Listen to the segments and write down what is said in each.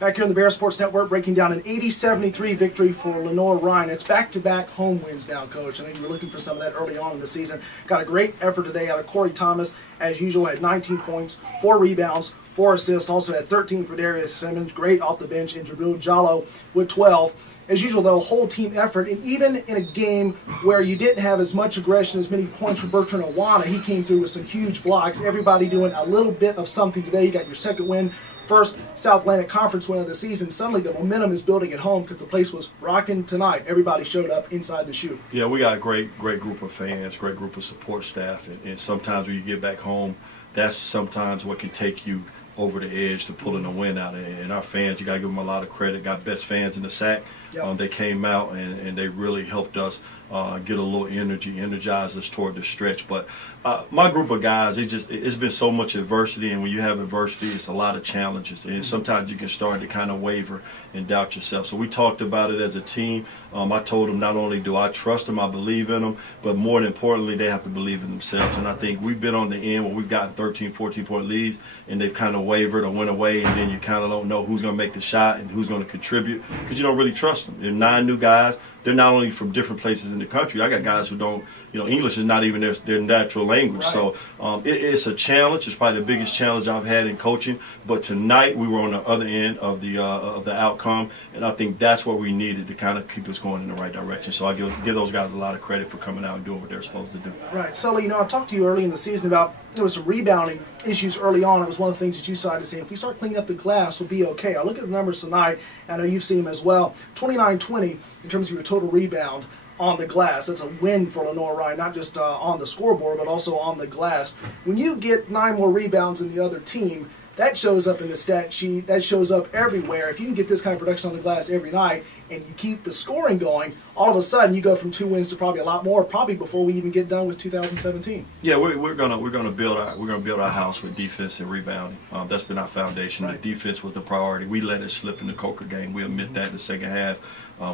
Back here on the Bear Sports Network, breaking down an 80-73 victory for Lenoir-Rhyne. It's back-to-back home wins now, Coach. I know you were looking for some of that early on in the season. Got a great effort today out of Corey Thomas. As usual, had 19 points, 4 rebounds, 4 assists. Also had 13 for Darius Simmons. Great off the bench. And Jabril Jallo with 12. As usual, though, whole team effort. And even in a game where you didn't have as much aggression, as many points for Bertrand Awana, he came through with some huge blocks. Everybody doing a little bit of something today. You got your second win. First South Atlantic Conference win of the season. Suddenly the momentum is building at home because the place was rocking tonight. Everybody showed up inside the shoe. Yeah, we got a great group of fans, great group of support staff, and sometimes when you get back home, that's sometimes what can take you over the edge to pulling a win out. And our fans, you got to give them a lot of credit. Got best fans in the SAC. Yep. They came out and they really helped us get a little energy, energize us toward the stretch. But my group of guys, it's been so much adversity, and when you have adversity, it's a lot of challenges, and sometimes you can start to kind of waver and doubt yourself. So we talked about it as a team. I told them not only do I trust them, I believe in them, but more importantly, they have to believe in themselves. And I think we've been on the end where we've gotten 13, 14-point leads, and they've kind of wavered or went away, and then you kind of don't know who's going to make the shot and who's going to contribute because you don't really trust them. There are 9 new guys. They're not only from different places in the country. I got guys who don't, English is not even their natural language. Right. So it's a challenge. It's probably the biggest challenge I've had in coaching. But tonight we were on the other end of the outcome, and I think that's what we needed to kind of keep us going in the right direction. So I give those guys a lot of credit for coming out and doing what they're supposed to do. Right. Sully, I talked to you early in the season about there was some rebounding issues early on. It was one of the things that you decided to say, if we start cleaning up the glass, we'll be okay. I look at the numbers tonight. I know you've seen them as well. 29-20 in terms of your total rebound on the glass. That's a win for Lenoir-Rhyne, not just on the scoreboard, but also on the glass. When you get 9 more rebounds than the other team, that shows up in the stat sheet. That shows up everywhere. If you can get this kind of production on the glass every night and you keep the scoring going, all of a sudden you go from 2 wins to probably a lot more, probably before we even get done with 2017. Yeah, we're gonna build our house with defense and rebounding. That's been our foundation. Right. The defense was the priority. We let it slip in the Coker game. We admit that in the second half.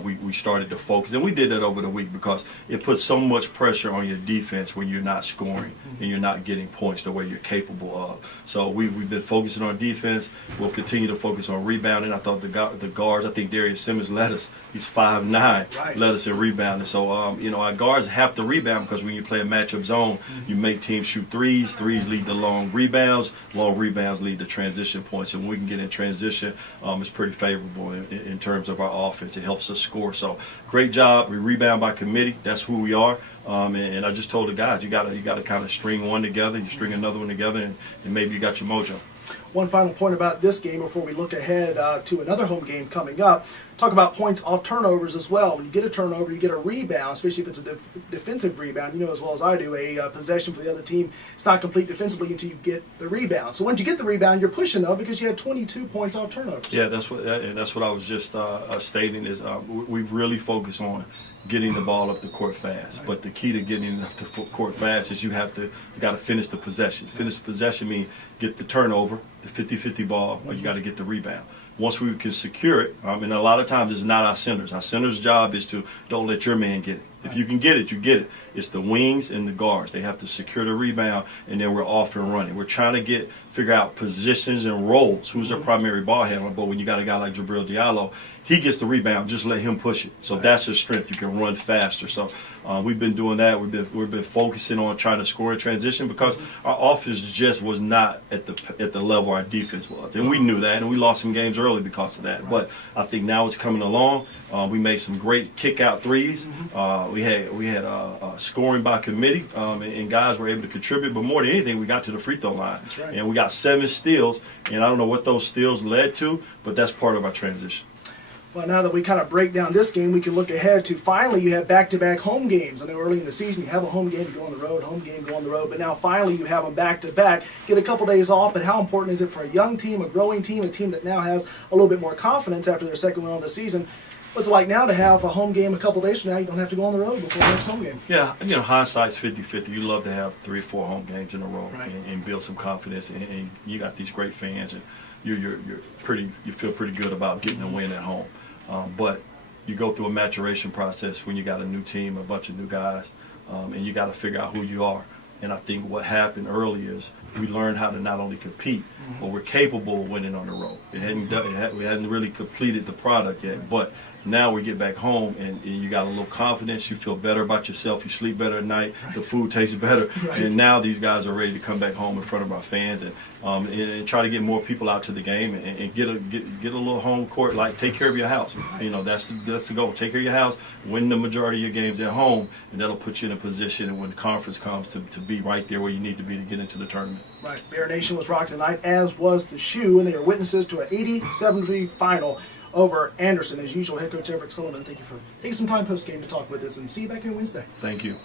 We started to focus, and we did that over the week because it puts so much pressure on your defense when you're not scoring and you're not getting points the way you're capable of. So we've been focusing on defense. We'll continue to focus on rebounding. I thought the guards, I think Darius Simmons led us. He's 5'9", right. Led us in rebounding. So our guards have to rebound because when you play a matchup zone, you make teams shoot threes. Threes lead to long rebounds. Long rebounds lead to transition points. And when we can get in transition, it's pretty favorable in terms of our offense. It helps us score. So great job. We rebound by committee. That's who we are. And I just told the guys, you gotta kind of string one together. You string another one together, and maybe you got your mojo. One final point about this game before we look ahead to another home game coming up. Talk about points off turnovers as well. When you get a turnover, you get a rebound, especially if it's a defensive rebound. You know as well as I do, a possession for the other team, it's not complete defensively until you get the rebound. So once you get the rebound, you're pushing, though, because you had 22 points off turnovers. Yeah, that's what I was just stating is we really focus on getting the ball up the court fast. But the key to getting it up the court fast is you got to finish the possession. Finish the possession means get the turnover, the 50-50 ball, or you got to get the rebound. Once we can secure it, and a lot of times it's not our centers. Our center's job is to don't let your man get it. If you can get it, you get it. It's the wings and the guards. They have to secure the rebound, and then we're off and running. We're trying to figure out positions and roles. Who's their primary ball handler? But when you got a guy like Jabril Diallo, he gets the rebound. Just let him push it. So that's his strength. You can run faster. So we've been doing that. We've been focusing on trying to score in transition because our offense just was not at the level our defense was, and we knew that, and we lost some games early because of that. But I think now it's coming along. We made some great kick-out threes. We had scoring by committee, and guys were able to contribute. But more than anything, we got to the free throw line, right. And we got 7 steals. And I don't know what those steals led to, but that's part of our transition. Well, now that we kind of break down this game, we can look ahead to finally you have back-to-back home games. I know early in the season you have a home game, you go on the road, home game, go on the road, but now finally you have them back-to-back. Get a couple days off, but how important is it for a young team, a growing team, a team that now has a little bit more confidence after their second win of the season? What's it like now to have a home game a couple days from now? You don't have to go on the road before the next home game. Yeah, hindsight's 50-50. You love to have 3 or 4 home games in a row, right, and build some confidence. And you got these great fans, and you feel pretty good about getting a win at home. But you go through a maturation process when you got a new team, a bunch of new guys, and you got to figure out who you are. And I think what happened early is we learned how to not only compete, but we're capable of winning on the road. We hadn't really completed the product yet, but now we get back home and you got a little confidence. You feel better about yourself. You sleep better at night. The food tastes better. Right. And now these guys are ready to come back home in front of our fans and try to get more people out to the game and get a little home court. Like, take care of your house. You know, that's the goal. Take care of your house. Win the majority of your games at home, and that'll put you in a position when the conference comes to be right there where you need to be to get into the tournament. Right. Bear Nation was rocking tonight, as was the Shoe, and they are witnesses to an 87-3 final over Anderson. As usual, head coach Everick Sullivan, thank you for taking some time post-game to talk with us, and see you back here Wednesday. Thank you.